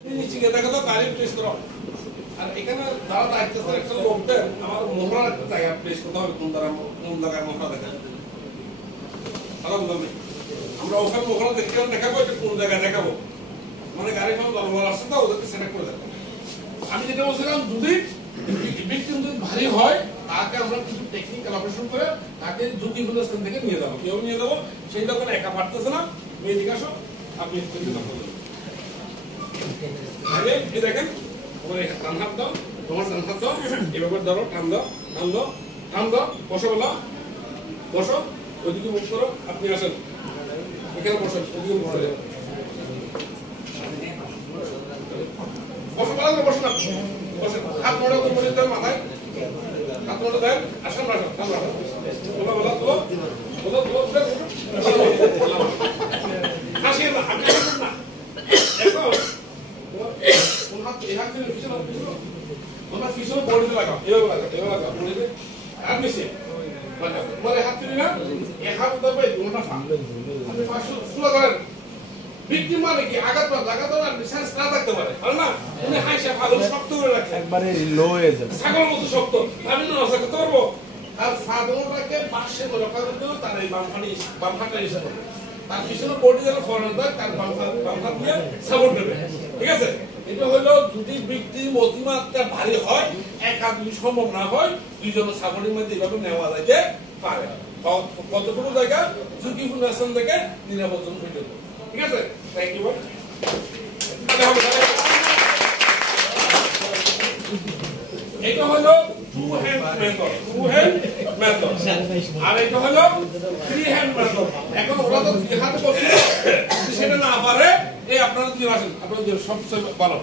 নিচে দেখো তো গাড়ি প্লেস করো আর এখানে যারা দায়িত্বশীল একটা লোকদের আমার মোহরা একটা জায়গা প্লেস করতে হবে কোন জায়গায় মোহরা দেখেন ভালো বুঝলাম আমরা ওখানে মোহরা দেখাবো এটা কোন জায়গায় দেখাবো মানে গাড়ি সব দলবল আসছে তো ওদেরকে সিলেক্ট করে দেবো আমি যেটা বলছিলাম যদি ভিকটিম যদি ভারী হয় তাকে আমরা কিছু টেকনিক্যাল অপারেশন করে তাকে ঝুঁকিপূর্ণ স্থান থেকে নিয়ে যাবো কেউ নিয়ে যাবো সেইটা কোনো একা পারতেছে না মেয়েদিকে আসো আপনি দেখেন টান হাত দাও তোমার টান হাত দাও এভাবে ধরো টান দাও টান দাও টান দাও বসো বলো বসো ওইদিকে মুখ করো আপনি আসেন এখানে বসেন ওইদিকে মুখ করে বসো বলো বসো না বসেন হাত মোড়া তো মনে দেন মাথায় হাত মোড়া দেন আসেন রাখো টান রাখো বলো বলো বলো বলো বলো হাসিয়ে না আপনি আসেন না এখন কোন হাত এই হাত দিয়ে পিছনে তোমরা পিছনে বডিতে লাগাও এভাবে লাগাও বডিতে আর নিচে লাগাও পরে হাত তুলি না এই হাত ধরবে দুটো পা আপনি পাশে ফুলা করেন ভিকটিম মানে কি আঘাত না সেন্স না থাকতে পারে আর না উনি হাইসা পাগল শক্ত করে রাখে একবারে লো হয়ে যাবে ছাগল মতো শক্ত আমি না নষ্ট করতে পারবো আর সাধারণটাকে পাশে রক্ষা করতে হবে তার এই বাম হাতটা ইউজ করবে তার পিছনে বডি যেন ফরওয়ার্ড হয় তার বাম হাত দিয়ে সাপোর্ট দেবে ঠিক আছে এটা হলো যদি ভিকটিম অতিমাত্রা ভারী হয় একা দুই সম্ভব না হয় দুইজনের সাপোর্টের মধ্যে এইভাবে নেওয়া যাইতে পারে কতটুকু জায়গা ঝুঁকিপূর্ণ স্থান থেকে নিরাপদ জন পর্যন্ত ঠিক আছে থ্যাংক ইউ এটা হলো টু হ্যান্ড মেথড আর এটা হলো থ্রি হ্যান্ড মেথড এখন ওরা তো দুই হাতে করছে সেটা না পারে এই আপনারা দুই আসেন আপনারা সবচেয়ে ভালো